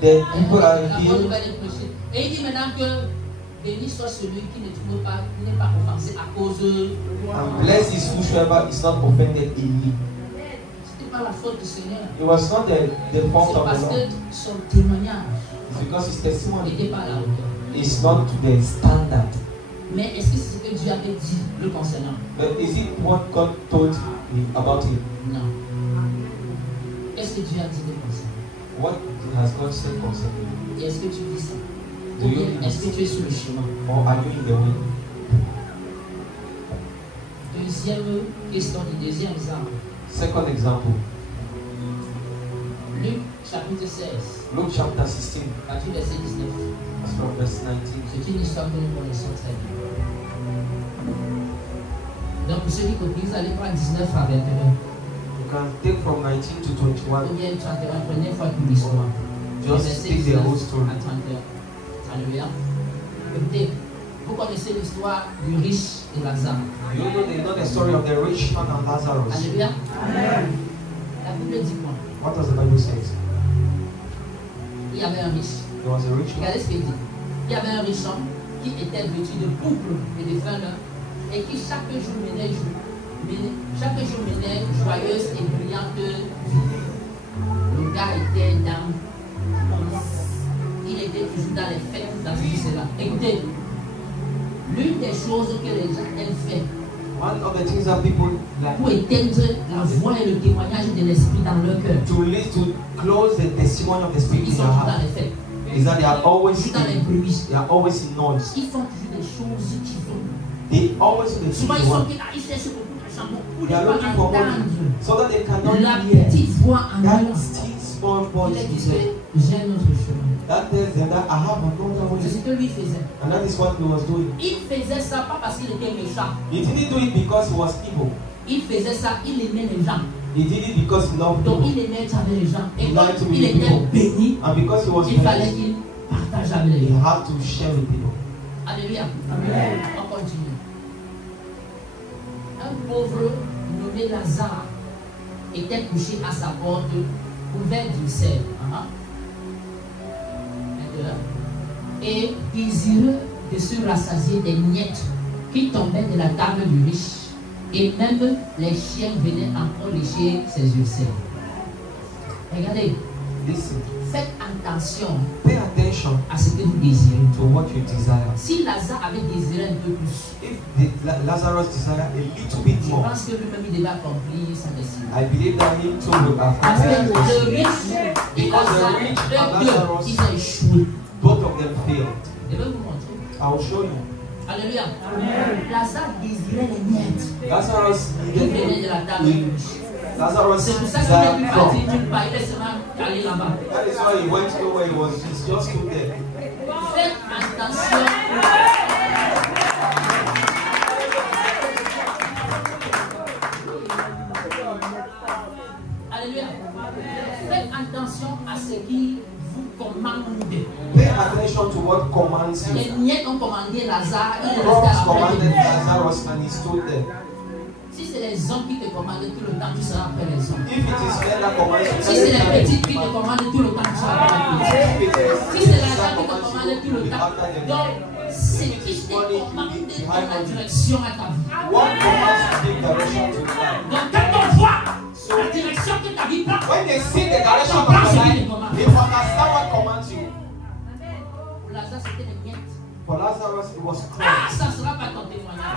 the people are La bonne healed. nouvelle est prêchée. Et il dit maintenant que Béni soit celui qui ne trouve pas, qui n'est pas offensé à cause de. And blessed is whosoever is not offended in me. C'était pas la faute du Seigneur. It was not the fault C'est of parce the Lord. que son témoignage It's because his testimony n'était pas à la hauteur. is not to the standard. Mais est-ce que c'est ce que Dieu avait dit le concernant? But is it what God told him about him? Non. Qu'est-ce que Dieu a dit le concernant? What has God said concerning him? Et est-ce que tu vis ça? Do Ou you bien est-ce que tu es sur le chemin? or are you in the way? Deuxième question du deuxième exemple. Second example, Luc chapitre 16, Luke chapter 16, à partir du verset 19. as from verse 19. C'est une histoire que nous connaissons très bien. Donc, pour ceux qui copient, vous allez prendre 19 à 21. You can take from 19 to 21. Ou bien 31, prenez fois tout l'histoire. Just take the whole story. À 31. Alléluia. Écoutez, vous connaissez l'histoire du riche et Lazare. You know the story of the rich man and Lazarus. Alléluia. Amen. La Bible dit quoi? What does the Bible say? Il y avait un riche. There was a rich man. Regardez ce qu'il dit. Il y avait un riche homme qui était vêtu de pourpre et de fin lin et qui chaque jour menait joyeuse et brillante vie. Le gars était dans. Il était toujours dans les fêtes, dans tout cela. Écoutez, l'une des choses que les gens aiment faire One of the things that people like pour éteindre la voix et le témoignage de l'esprit dans leur cœur, to lead to close the testimony of the Spirit ils in sont their toujours dans heart les fêtes, is that they are always toujours dans les bruits. noise. Ils font toujours des choses qui font. They always do the things Souvent, they ils sont want. là, ils cherchent beaucoup d'argent pour They ne are pas looking for money entendre so that they cannot la hear petite voix en that eux. still small Il voice est dit within. que j'ai un autre chemin. That tells them that I have another C'est ce way. que lui faisait. And that is what he was doing. Il faisait ça pas parce qu'il était méchant. He didn't do it because he was evil. Il faisait ça, il aimait les gens. He did it because he loved Donc people. il aimait être avec les gens. Et He quand liked to be il with était people. béni, And because he was il fallait blessed, qu'il partage avec les he gens. had to share with people. Alléluia. Amen. On continue. Un pauvre nommé Lazare était couché à sa porte, couvert d'ulcères. Maintenant. Et désireux de se rassasier des miettes qui tombaient de la table du riche. Et même les chiens venaient encore lécher ses ulcères. Regardez, Listen, faites attention pay attention à ce que vous désirez. to what you desire. Si Lazare avait désiré un peu plus, If Lazarus desired a little bit je more, pense que lui-même il devait accomplir sa destinée. I believe that he too would have Parce que accomplished le it. riche et Because the Lazare, rich les and deux, Lazarus, ils ont échoué. both of them failed. Je vais vous montrer. I will show you. Alléluia. Amen. Lazare désirait les miettes Lazarus qui venaient needed de la table du riche. Lazarus C'est pour ça qu'il n'est plus desired parti from. nulle part, il est seulement allé là-bas. That is why he went to where he was. He's just stood there. Faites attention. Alléluia. Faites attention à ce qui vous commande. Pay attention to what commands Les you. miettes ont commandé Lazare, il est resté Prophets à la commanded porte. Lazarus and he stood there. Si c'est les hommes qui te commandent tout le temps, tu seras après les hommes. If it is men that commands you, Si c'est les petites qui te commandent tout le temps, tu seras après les petites. if it is Si c'est men that l'argent qui te commands commande you, tout you'll le be temps, after them. donc ce qui te commande dans la direction à ta vie. What commands you take direction to life? Donc quand on voit la direction que ta vie prend, When they see the direction of your life, they understand what commands you. pour Lazare c'était les miettes. For Lazarus, it was Ah, crumbs. ça ne sera pas ton témoignage.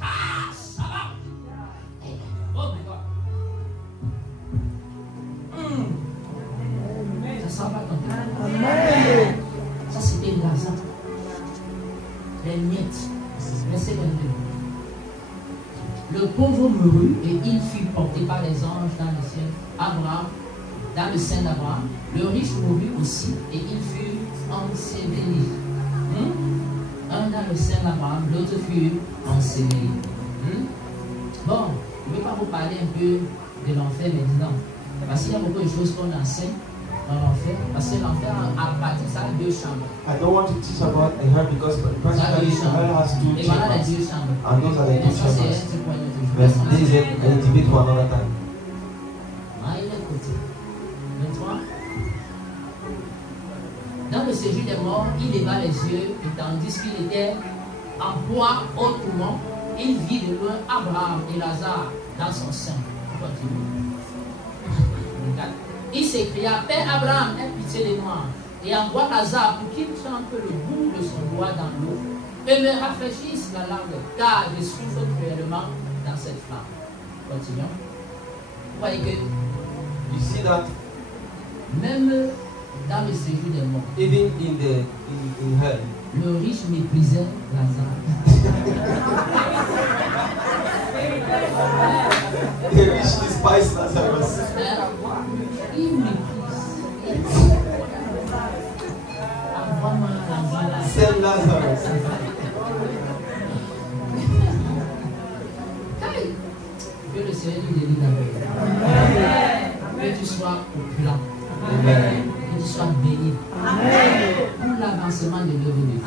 Ah, ça va. Oh my God. Ça ne sera pas ton témoignage. Ça c'était Lazare. Les miettes. Verset 22. Le pauvre mourut et il fut porté par les anges dans le ciel. Abraham, dans le sein d'Abraham. Le riche mourut aussi et il fut enseveli. Un dans le sein d'Abraham, l'autre fut enseveli. Bon, je ne vais pas vous parler un peu de l'enfer maintenant. Parce qu'il y a beaucoup de choses qu'on enseigne dans l'enfer. Parce que l'enfer a bâti ça à 2 chambres. I don't want to teach about the hell because practically hell has 2 Et voilà les chambers. 2 chambres. And those are the Mais 2 ça, c'est chambers. un petit point de But vue. this is a debate for another time. Ah, il est côté. 23. était mort, il leva les yeux et tandis qu'il était en proie au tourment, il vit de loin Abraham et Lazare dans son sein. Il s'écria, Père Abraham, aie pitié de moi et envoie Lazare pour qu'il trempe le bout de son doigt dans l'eau et me rafraîchisse la langue, car je souffre cruellement dans cette flamme. Continuons. Vous voyez que You see that même dans le séjour des morts, even in hell, le riche méprisait Lazare. the rich despise Lazarus. Il méprise. Envoie-moi Lazare. Send Lazarus. Que le Seigneur nous délivre. Que tu sois opulent. Amen. Que tu sois béni. Pour l'avancement de l'œuvre de Dieu.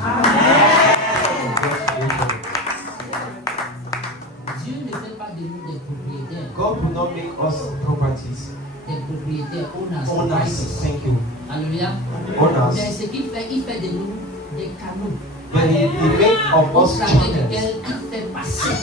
Dieu ne fait pas de nous des propriétaires. God will not make us properties. Des propriétaires, owners. Owners, thank you. Alléluia. Owners. Mais ce qu'il fait, il fait de nous des canaux. But he made of Au us travers channels desquels il fait passer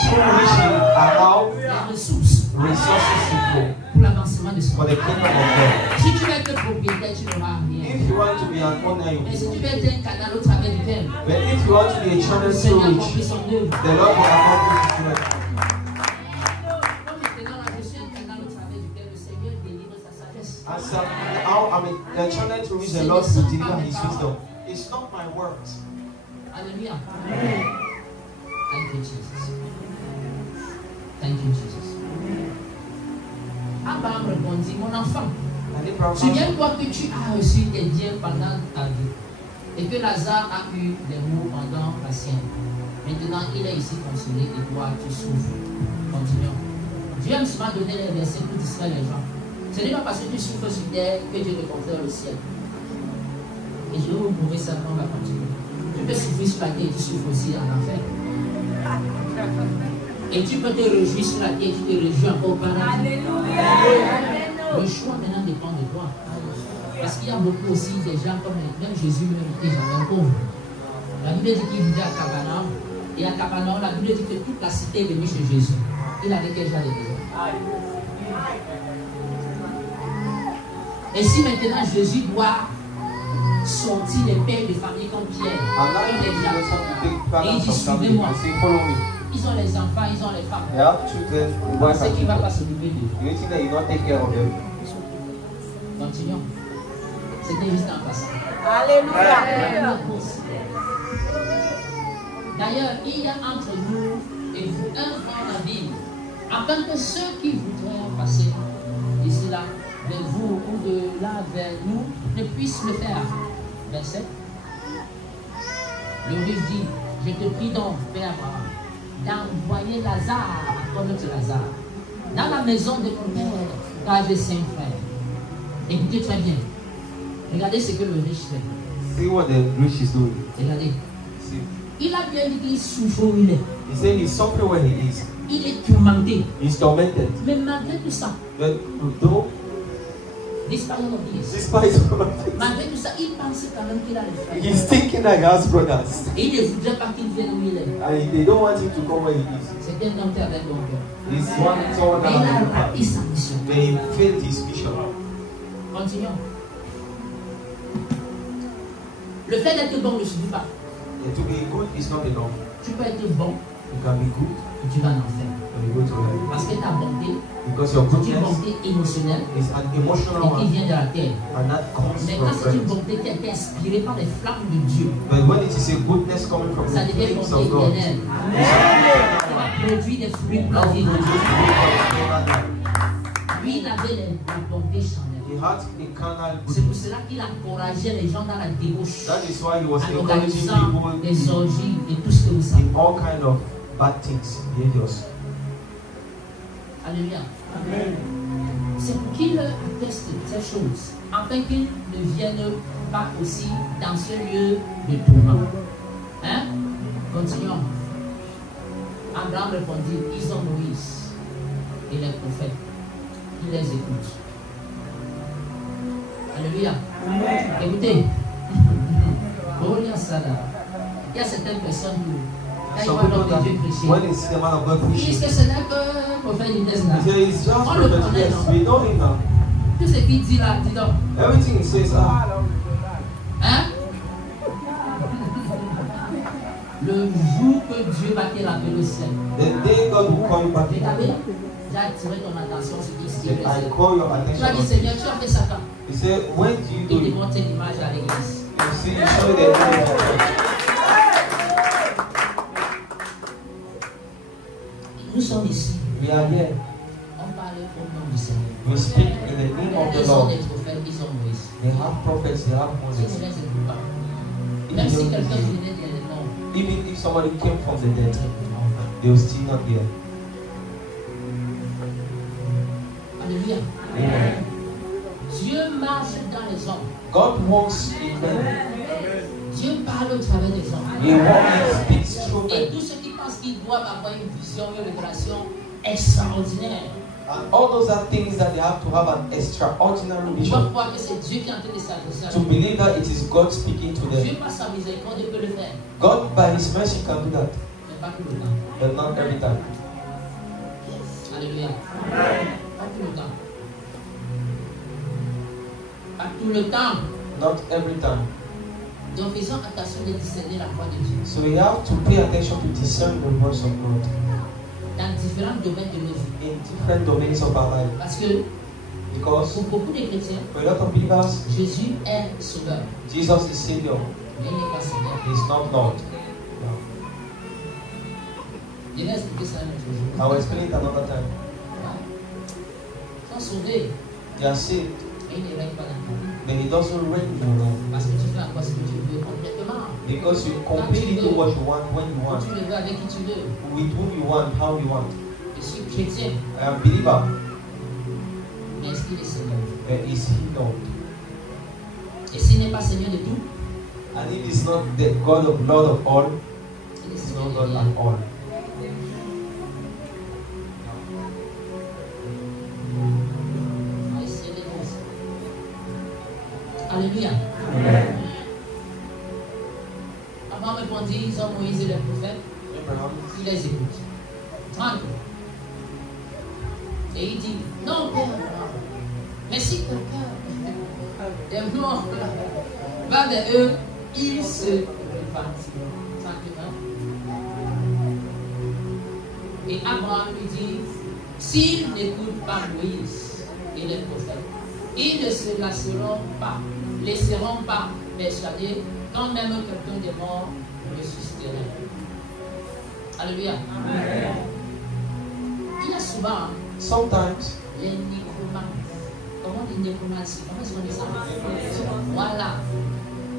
through which he allow les ressources resources to flow pour l'avancement de son for the œuvre. kingdom of God. Si tu veux être propriétaire, tu n'auras rien. If you want to be an owner, you Mais si will. tu veux être un canal au travers duquel But if you want to be a le channel Seigneur through accomplit which son œuvre. the Lord will accomplish his work. Comme maintenant, là, je suis un canal au travers duquel le Seigneur délivre sa sagesse. And so now I'm a channel through which the Lord will deliver his wisdom. It's not my words. Alléluia. Thank you, Jesus. Thank you, Jesus. Abraham répondit, mon enfant, And Abraham souviens-toi que tu as reçu des biens pendant ta vie et que Lazare a eu des maux pendant la sienne. Maintenant, il est ici consolé et toi, tu souffres. Continuons. Dieu aime souvent donner les versets pour distraire les gens. Ce n'est pas parce que tu souffres sur terre que Dieu te confère le ciel. Et je vais vous prouver ça quand on va continuer. Tu peux souffrir sur la terre et tu souffres aussi en enfer. Et tu peux te réjouir sur la terre et tu te réjouis encore au paradis. Le choix maintenant dépend de toi. Parce qu'il y a beaucoup aussi des gens comme même Jésus même était jamais pauvre. La Bible dit qu'il vivait à Capernaum. Et à Capernaum, la Bible dit que toute la cité est venue chez Jésus. Il avait quel genre de maison? Et si maintenant Jésus doit sortir les pères de famille comme Pierre, And now comme you les just gens, have to take et balance il dit of family suivez-moi. and say, follow me. Ils ont les enfants, ils ont les femmes. They have children, Vous wife pensez and qu'il ne va children. pas s'occuper d'eux? You think that you not take care of them? Continuons. C'était juste en passant. Alléluia. D'ailleurs, il y a entre nous et vous un grand abîme, afin que ceux qui voudraient passer d'ici là, vers vous ou de là vers nous, ne puissent le faire. Verset. Le riche dit, je te prie donc, Père Abraham, d'envoyer Lazare, comme notre Lazare, dans la maison de mon père, car j'ai 5 frères. Écoutez très bien. Regardez ce que le riche fait. See what the rich is doing. Regardez. See. Il a bien dit qu'il souffre où il est. He said he's suffering where he is. Il est tourmenté. He's tormented. Mais malgré tout ça, But though, despite all of this, despite all of this, malgré tout ça, il pense quand même qu'il a les frères. he's thinking that he has brothers. Et il ne voudrait pas qu'il vienne où il est. And they don't want him to come where he is. C'est un homme qui avait bon cœur. He's someone Mais that il a has raté sa mission. but he failed his mission. Continuons. Le fait d'être bon ne suffit pas. And to be good is not enough. Tu peux être bon You can be good et tu vas en enfer. and you go to hell. Parce que ta bonté, Because your c'est une goodness bonté émotionnelle is an emotional et qui one. vient de la terre. And that comes Mais from quand c'est une friends. bonté qui a été inspirée par les flammes de Dieu, But when it is a goodness coming from ça the devient things bonté of God, éternelle. Ça va produire des fruits pour la now vie we de produce Dieu. fruit of God. Lui, il avait la bonté charnelle. He had a carnal C'est pour goodness. cela qu'il encourageait les gens dans la débauche, That is why he was en encouraging organisant people des orgies et tout ce que vous savez. in all kind of bad things, behaviors. Alléluia. C'est pour qu'il atteste ces choses, afin qu'ils ne viennent pas aussi dans ce lieu de tourment. Hein? Continuons. Abraham répondit, ils ont Moïse et les prophètes. Il les écoute. Alléluia. Écoutez. ça là. Il y a certaines personnes qui, quand ils Some voient people l'homme de that Dieu prêcher, when they see the man of God ils disent preaching, que ce n'est que prophète Inès là. they say it's just On le prophet. connaît, Yes, non? we know him now. Tout ce qu'il dit là, dis donc. Everything he says, Hein? Le jour que Dieu va te laver le ciel. the day God will call you back. Regardez, j'ai attiré ton attention sur ce qui Say, I call your Tu as dit, attention. Seigneur, tu as fait ça quand? He said, when do you Il do te it? montre l'image à l'église. You see, you show the image. Nous sommes ici. We are here. On parle au nom du Seigneur. We speak in the name of the Ils ont Lord. des prophètes, ils ont Moïse. They have prophets, they have Si Moses. ne les écoute pas. Même si quelqu'un venait dire le nom, Even if somebody came from the dead, they will still not hear. Alléluia. Amen. Dieu marche dans les hommes. God walks in men. Dieu parle au travers des hommes. He walks, he speaks through Et men. tous ceux qui pensent qu'ils doivent avoir une vision, une révélation extraordinaire, And all those are things that they have to have an extraordinary doivent vision. croire que c'est Dieu qui est en train de s'adresser à To eux. believe that it is God speaking to Dieu, them. par sa miséricorde, peut le faire, God, by His mercy, can do that, mais pas tout le temps. but not every time. Alléluia. Pas tout le temps. Pas tout le temps. Not every time. Donc, faisons attention de discerner la voix de Dieu So we have to pay attention to discern the voice of God dans différents domaines de nos vies. in different domains of our life. Parce que Because pour beaucoup de chrétiens, for a lot of believers, Jésus est sauveur. Jesus is Savior. Mais il n'est pas Seigneur. He's not Lord. Je vais expliquer ça un autre jour. I will explain it another time. Ils sont sauvés, They are saved, mais ils ne règnent pas dans ta vie. but He doesn't reign in your life. Parce que tu fais encore ce que tu veux complètement. Because you completely do what you want when you Quand want, tu le veux avec qui tu veux. with whom you want, how you want. Je suis chrétien, I am a believer, mais est-ce qu'il est Seigneur? but is He Lord? Et s'il n'est pas Seigneur de tout, And if He's not the God of Lord of all, il est He's Seigneur not de God rien. at all. On va essayer de voir ça. Alléluia. Avant répondit, ils ont Moïse et les prophètes, Abraham, il les écoute. Tranquille. Et il dit, non, Père, mais si quelqu'un des morts va vers eux, ils se repartiront. Tranquillement. Et Abraham lui dit, s'ils n'écoutent pas Moïse et les prophètes, ils ne se laisseront pas persuader quand même quelqu'un des morts ressusciterait. Alléluia. Il y a souvent sometimes les nécromantes. Comment on dit nécromancie? Comment est-ce qu'on dit ça? Voilà.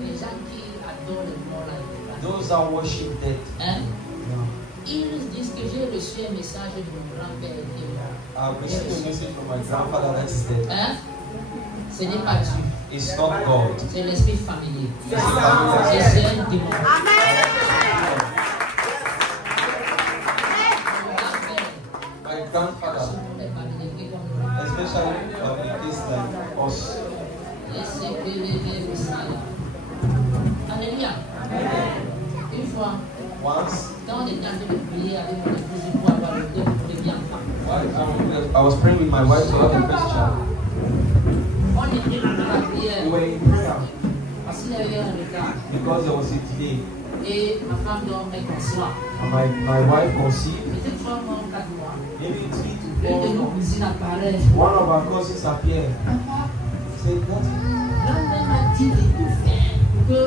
Les gens qui adorent les morts là. those that worship death, Hein? no. Ils disent que j'ai reçu un message de mon grand-père qui est mort. I've received a message from my grandfather that is dead. Hein? Ce n'est pas Dieu. It's not God. C'est l'esprit familier. It's a familiar Et spirit. c'est un démon. My grandfather, especially in a case like us, Alléluia. Une fois, once quand on était en train de prier avec mon épouse pour avoir le don pour les enfants, I was praying with my wife to have a first child. on était dans la prière We were in prayer parce qu'il y avait un retard. because there was a delay. Et ma femme donc elle conçoit. And my wife conceived Peut-être 3 mois, 4 mois. maybe 3 Une to de 4 nos months. cousines apparaît. One of our cousins appeared. Papa, Said, Daddy, grand-mère m'a dit de tout faire pour que,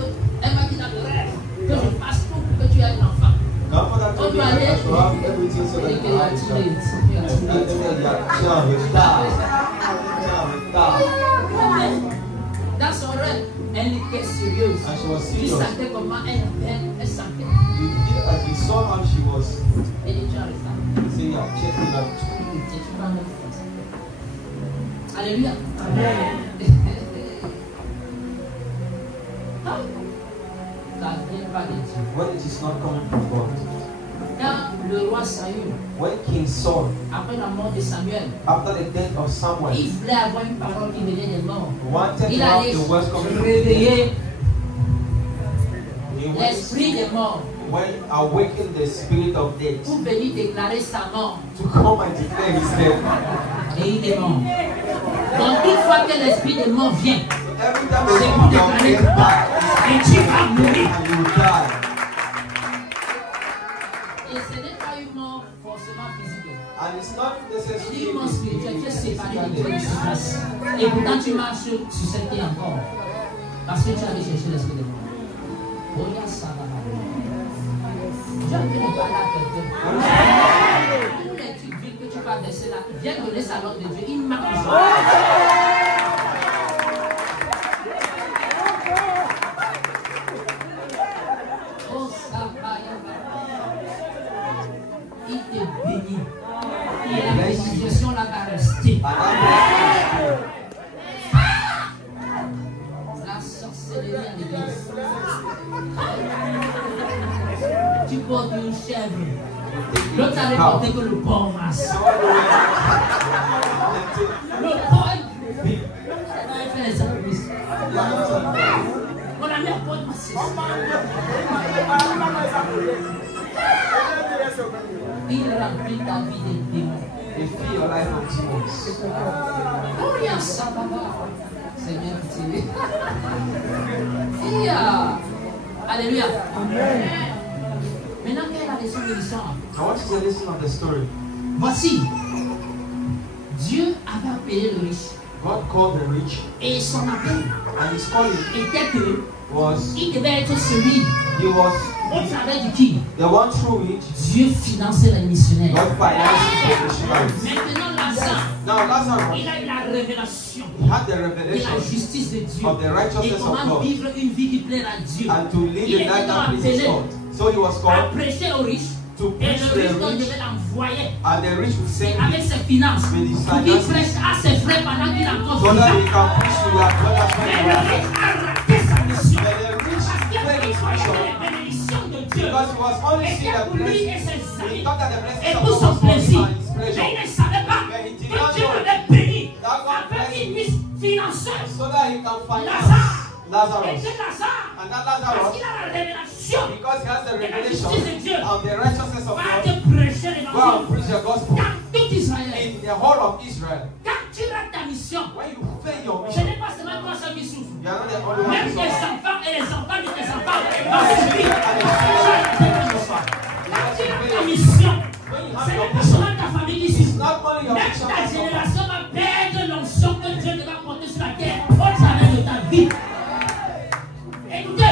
elle m'a dit dans le rêve que je fasse tout pour que tu aies un enfant. grandfather told me that I should have everything so that Et I que can tu as have a tué. child. Tu as And I tué. said, yeah, tu as un retard. Tu as un retard. Dans son rêve, elle était sérieuse. And she was Tu serious. sentais comment elle sentait. You did as you saw how she was. Et les gens restent. He said, yeah, check it out. Et tu vas me faire. Alléluia. Ça ne vient pas de Dieu. When it is not coming from God. Quand le roi Saül, When King Saul, après la mort de Samuel, after the death of Samuel, il voulait avoir une parole qui venait des morts. wanted Il to have allait the words coming se from réveiller. He l'esprit des morts, when awaken the spirit of death pour venir déclarer sa mort, to come and declare his death. et il est mort. Donc une fois que l'esprit des morts vient, Every time c'est they pour come déclarer down, que et tu vas mourir. and you will die. Et ce n'est pas une mort forcément physique. And it's not necessarily Une mort spirituelle, tu es séparé de Dieu, tu stresses. Et pourtant tu marches sur cette terre encore. Parce que tu as allé chercher l'esprit des morts. Oh, il y a ça là-bas. Dieu a venu parler à quelqu'un. Tous les trucs vils que tu vas verser là, viens donner sa langue de Dieu. Il marche. Oh, ça va. Il te bénit. Et la bénédiction là va rester. La sorcellerie à l'église. Tu portes une chèvre. L'autre a reporté que le porc masse. Le porc, il fait les sacrifices. On a mis un porc massé. Il remplit ta vie de démons. They fill your life of demons. Oh, il y a ça, papa. C'est bien petit. Alléluia. Maintenant, quelle est la leçon de l'histoire? I want you to listen on the story. Voici, Dieu avait appelé le riche. God called the rich, Et son appel and his calling était que was il devait être celui he was au travers du qui the one through which Dieu finançait les missionnaires. God financed the missionaries. Maintenant, Lazare, Now Lazarus, il a eu la révélation he had the de la revelation justice de Dieu of the et righteousness of comment God vivre une vie qui plaît à Dieu. and to lead Il a était life that pleases appelé God. So he was à called prêcher aux riches to et preach le to riche the donc rich, devait l'envoyer and the rich will send avec him ses finances with his pour qu'il finances prêche à ses frères pendant qu'il est encore so that vivant. he can preach to their brothers Mais when le they are riche dead. a raté sa mission. But the rich Parce qu'il failed his croyait que mission les bénédictions de Dieu because he was only seeing étaient the pour lui blessing. et ses He amis thought that the et blessings of pour God son was for him plaisir. and his Mais pleasure. il ne savait pas But he did que not Dieu know l'avait béni that God avec blessed une him mise financeuse. so that he can finance Lazare. Et Lazarus. c'est Lazare, And that parce Lazarus, qu'il a la révélation, because he has the de la revelation justice de Dieu, of the righteousness of va God, te prêcher go and l'évangile preach the gospel dans tout Israël. in the whole of Israel. Quand tu rates ta mission, When you fail your ce mission, n'est pas seulement toi seul qui souffre. you are not the only one Même who tes suffers. enfants et les enfants de tes enfants vont souffrir. Quand tu rates ta mission, ce n'est pas seulement ta famille qui It's souffre. not only your Même mission ta that suffers. génération va perdre l'onction que Dieu te va porter sur la terre au travers de ta vie. Écoutez,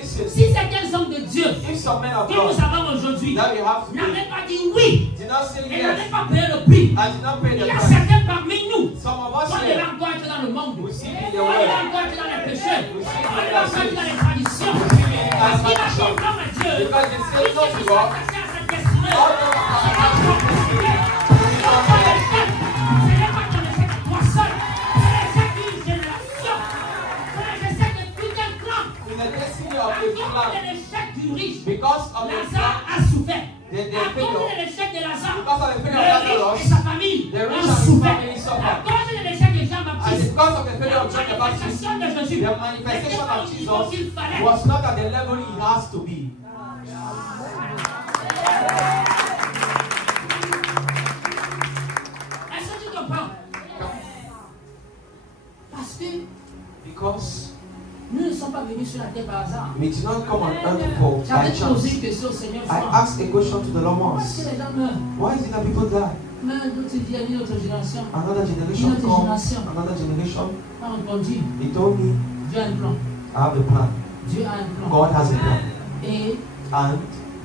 Listen, si certains hommes de Dieu if some men of que God nous avons aujourd'hui that we have today n'avaient pas dit oui did not say et yes n'avaient pas payé le prix, and did not pay il the y a price, certains parmi nous some of us on devait here encore être dans le monde, will still be in the on devait world. encore être dans les péchés, on devait encore être dans les traditions. Will still be in Parce as qu'il a dit tradition. non à Dieu. Because they say Il no s'est to mis God. attaché à sa destinée. All those Ce are n'est pas ton échec. Ce n'est pas ton échec à toi seul. C'est l'échec d'une génération. C'est l'échec de tout un clan. in the destiny of À the cause plan de l'échec du riche, because of the Lazare plan, a souffert. the À cause failure, de l'échec de Lazare, because of the failure of le riche et Lazarus, sa famille the rich ont and his souffert. family À suffered. cause de l'échec de And Jean-Baptiste, because of the failure la of John the Baptist, manifestation de Jésus the n'était manifestation pas of au niveau qu'il Jesus fallait. was not at the level he has to be. Est-ce que tu comprends? Parce que Because nous ne sommes pas venus sur la terre par hasard. we did not come on earth for by J'avais posé chance. une question au Seigneur. I asked a question to the Lord Pourquoi est-ce once. que les gens meurent? Why is it that people die? Meurent d'autres vies, une autre génération. Another generation Une autre come, génération. another generation. Pas entendu. He told me, Dieu a un plan. I have a plan. Dieu a un plan. God has a plan. Et And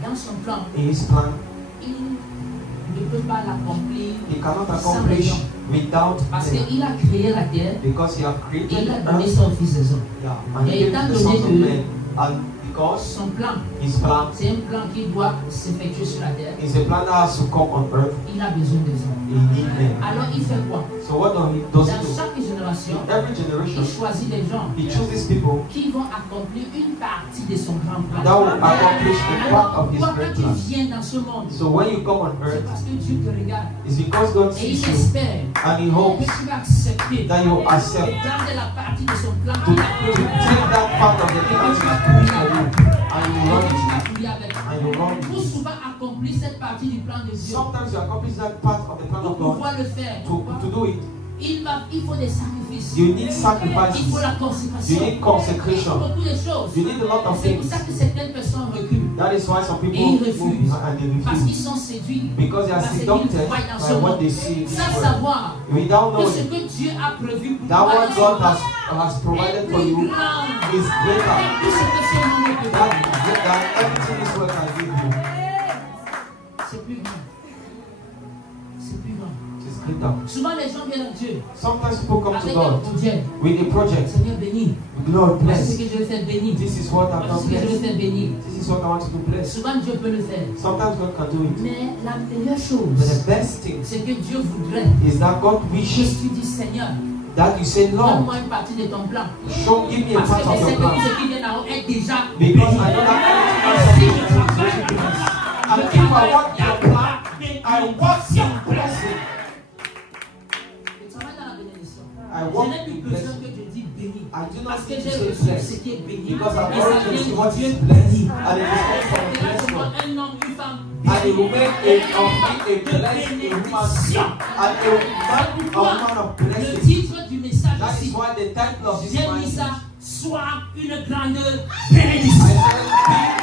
dans son plan, in his plan, il ne peut pas l'accomplir he cannot sans accomplish raison. without Parce them. qu'il a créé la terre Because he has et created il a the donné earth. son fils des hommes. Yeah. And he Et gave étant the donné sons of que- men. And because Son plan, his plan c'est un plan qui doit s'effectuer sur la terre. is a plan that has to come on earth, Il a besoin des hommes. he needs men. Alors il fait quoi? So what does he Dans do? chaque génération, In every generation, il choisit des gens he chooses people qui vont accomplir une partie de son grand plan. that will accomplish a part of his Toi, quand great tu plan. viens dans ce monde, So when you come on c'est earth, parce que Dieu te regarde it's because God et sees il you espère and he que hopes tu vas accepter that you accept prendre la partie de son plan to qu'il a take prévu. that part of the thing that he has prepared for you. and you run Tu vas into prier avec it, and you run Pour into it. souvent accomplir cette partie du plan de Dieu. Sometimes you accomplish that part of the plan Pour of God. pouvoir le faire. To do it, Il faut des sacrifices. you need Il sacrifices. faut la You consécration. need Il faut consecration. beaucoup de choses. You need a lot of C'est pour things. ça que certaines personnes reculent. That is why some Et people ils move refusent. and they Parce qu'ils refuse. sont séduits. Because they are Parce qu'ils seducted voient dans ce by what monde. they see in this Sans world. savoir Without que ce knowing que Dieu a prévu pour that toi what est God has provided for you is greater tout ce que ce monde peut than faire. everything this world can give you. C'est plus grand. C'est plus grand. It's greater. Souvent les gens viennent à Dieu Sometimes people come to avec un God projet. with a project. Seigneur béni. Lord, Voici bless. ce que je veux faire béni. This is what I've Voici done ce que je veux bless. faire béni. This is what I want to do bless. Souvent Dieu peut le faire. Sometimes God can do it. Mais la meilleure But chose, the best thing c'est que Dieu voudrait is that God que wishes tu dis Seigneur, that you say, Lord, donne-moi une partie de ton plan. give me a Parce part que of je sais your que plan. ce qui vient d'en haut est déjà Because I béni. know that Si everything je else travaille, is blessed. je And if I travaille, want il y a your plan, la I want bénédiction. your blessing. Je travaille dans la bénédiction. I Je want n'ai plus the besoin blessing. que je dise béni. I do not Parce que need to j'ai say reçu ce blessed. qui est béni. Because I've Et ça already vient received du what Dieu is béni. blessed. And it is coming from Et the là, blessed je vois one. un homme, une femme And it will make a béni. blessed, a woman, and a woman of Le blessing. titre du message That ici, is why the title of this j'ai mis message ça, soit une grande bénédiction. I said,